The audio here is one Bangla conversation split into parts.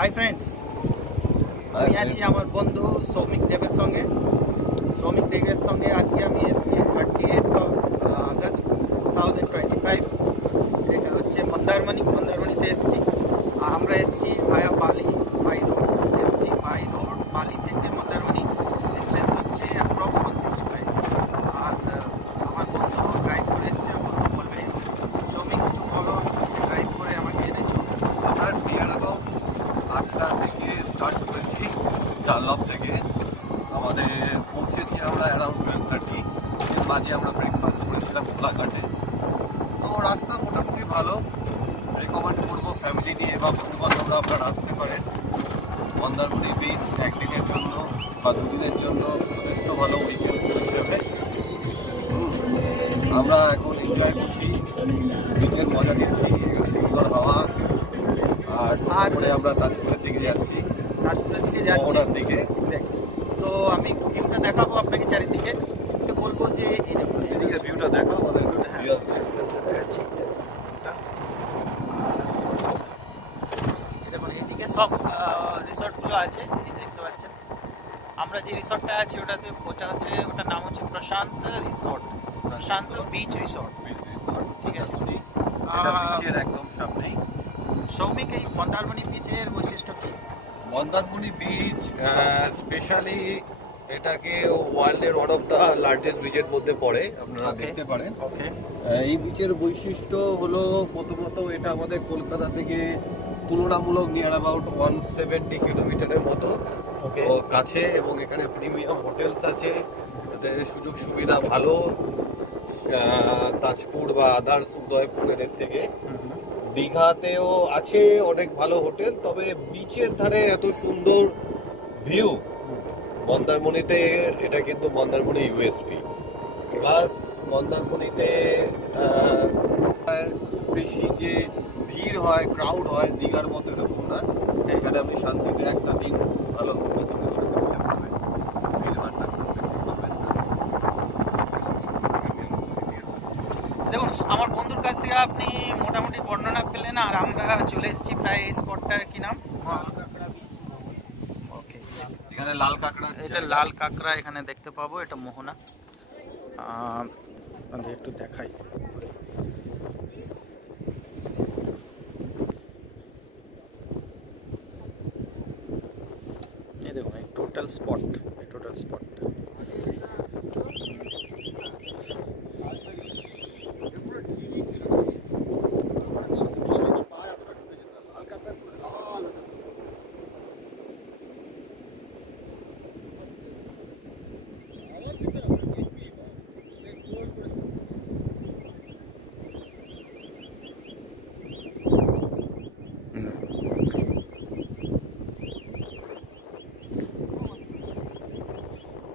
হাই ফ্রেন্ডস, আমি আছি আমার বন্ধু সৌমিক দেবের সঙ্গে। আজকে আমি এসেছি 38 আগস্ট 2025। এটা হচ্ছে মন্দারমণিতে এসেছি। আমরা এসেছি ভায়া বালি বাই রোড এসেছি। বাই রোড বালি থেকে মন্দারমণি ডিস্টেন্স হচ্ছে অ্যাপ্রক্স 165। আর আমার বন্ধু ড্রাইভ করে এসেছে। বন্ধু বলবে সৌমিক কিছু বলো, ড্রাইভ করে আমাকে এনেছো। আমরা নিয়ার অ্যাবাউট 8টা থেকে স্টার্ট করেছি ডানলপ থেকে। আমাদের পৌঁছেছি আমরা অ্যারাউন্ড 12:30। এর মাঝে আমরা ব্রেকফাস্ট করেছিলাম কোলাঘাটে। তো রাস্তা মোটামুটি ভালো, রেকমেন্ড করবো ফ্যামিলি নিয়ে বা বন্ধুবান্ধবরা আপনারা আসতে পারেন। মন্দারমণি বিচ একদিনের জন্য বা দুদিনের জন্য যথেষ্ট ভালো উইকেন্ড হিসেবে। আমরা এখন এনজয় করছি, বিচের মজা নিচ্ছি, সুন্দর হাওয়া। আর তারপরে আমরা তাজপুরের দিকে যাচ্ছি, মোহনার দিকে। তো আমি ভিউটা দেখাবো আপনাকে চারিদিকে, বলবো যে এদিকে ভিউটা দেখো আমাদের দেখাচ্ছি। দেখুন এদিকে সব রিসর্টগুলো আছে, দেখতে পাচ্ছেন। আমরা যে রিসর্টটা আছি ওটার নাম হচ্ছে প্রশান্ত রিসর্ট, প্রশান্ত বিচ রিসর্ট। ঠিক আছে, বিচের একদম সামনেই। সৌমিক, এই মন্দারমণি বিচের বৈশিষ্ট্য কি? মন্দারমণি বিচ স্পেশালি এটাকে ওয়ার্ল্ডের ওয়ান অফ দ্য লার্জেস্ট বিচের মধ্যে পড়ে, আপনারা দেখতে পারেন। এই বিচের বৈশিষ্ট্য হলো প্রথমত এটা আমাদের কলকাতা থেকে তুলনামূলক নিয়ার অ্যাবাউট 170 কিলোমিটারের মতো কাছে, এবং এখানে প্রিমিয়াম হোটেলস আছে, এতে সুযোগ সুবিধা ভালো তাজপুর বা আদার্স উদয়পুরের থেকে। দীঘাতেও আছে অনেক ভালো হোটেল, তবে বিচের ধারে এত সুন্দর ভিউ মন্দারমণিতে, এটা কিন্তু মন্দারমণি ইউএসপি। প্লাস মন্দারমণিতে খুব বেশি যে ভিড় হয়, ক্রাউড হয়, দীঘার মতো এরকম না। এখানে আপনি শান্তিতে একটা দিন ভালো বন্ধুদের সাথে করতে পারবেন। দেখুন, আমার বন্ধুর কাছ থেকে আপনি মোটামুটি বর্ণনা পেলেন, আর আমরা চলে এসেছি প্রায় এই স্পটটা। কি নাম? ওকে, এখানে লাল কাঁকড়া, এটা লাল কাঁকড়া এখানে দেখতে পাবো। এটা মোহনা, একটু দেখাই। এই দেখুন এই টোটাল স্পটটা।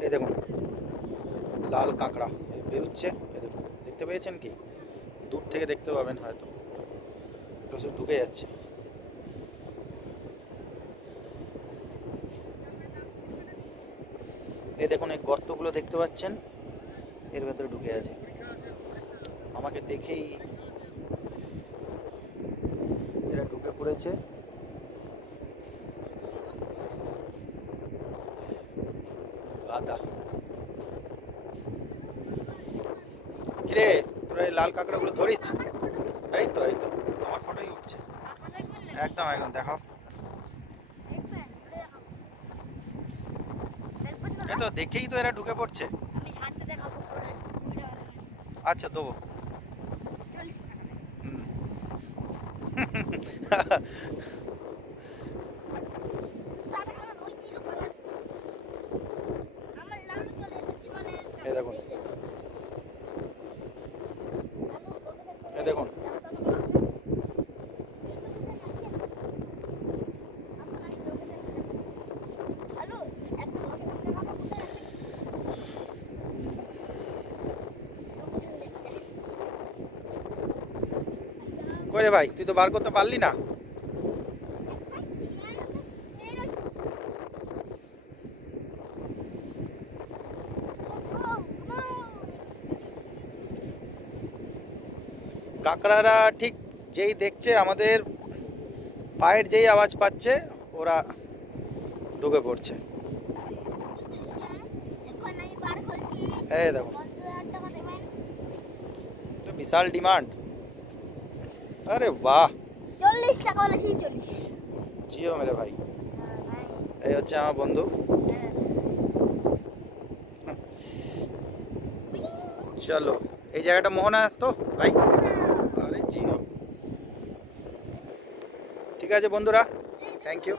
এই দেখুন লাল কাঁকড়া বেরোচ্ছে। এই দেখুন, দেখতে পেয়েছেন কি? দূর থেকে দেখতে পাবেন হয়তো, ঢুকে যাচ্ছে। এই দেখুন এই গর্তগুলো দেখতে পাচ্ছেন, এর ভেতরে ঢুকে আছে। আমাকে দেখেই এরা ঢুকে পড়েছে। গাদা, কিরে তোরা এই লাল কাঁকড়াগুলো ধরিস? এই তো তোমার ফটোই উঠছে। একদম দেখাও। এই তো দেখেই তো এরা ঢুকে পড়ছে। আচ্ছা দেবো। এই দেখুন, দেখুন কই রে ভাই, তুই তো বার করতে পারলি না। কাঁকড়ারা ঠিক যেই দেখছে আমাদের পায়ের যেই আওয়াজ পাচ্ছে ওরা ঢুকে পড়ছে। এই দেখো তো বিশাল ডিমান্ড। আরে বাহ, 40 টাকা বলেছি, 40। জিও মেরে ভাই। এই হচ্ছে আমার বন্ধু। চলো, এই জায়গাটা মোহনা তো ভাই। আরে জিও। ঠিক আছে বন্ধুরা, থ্যাংক ইউ।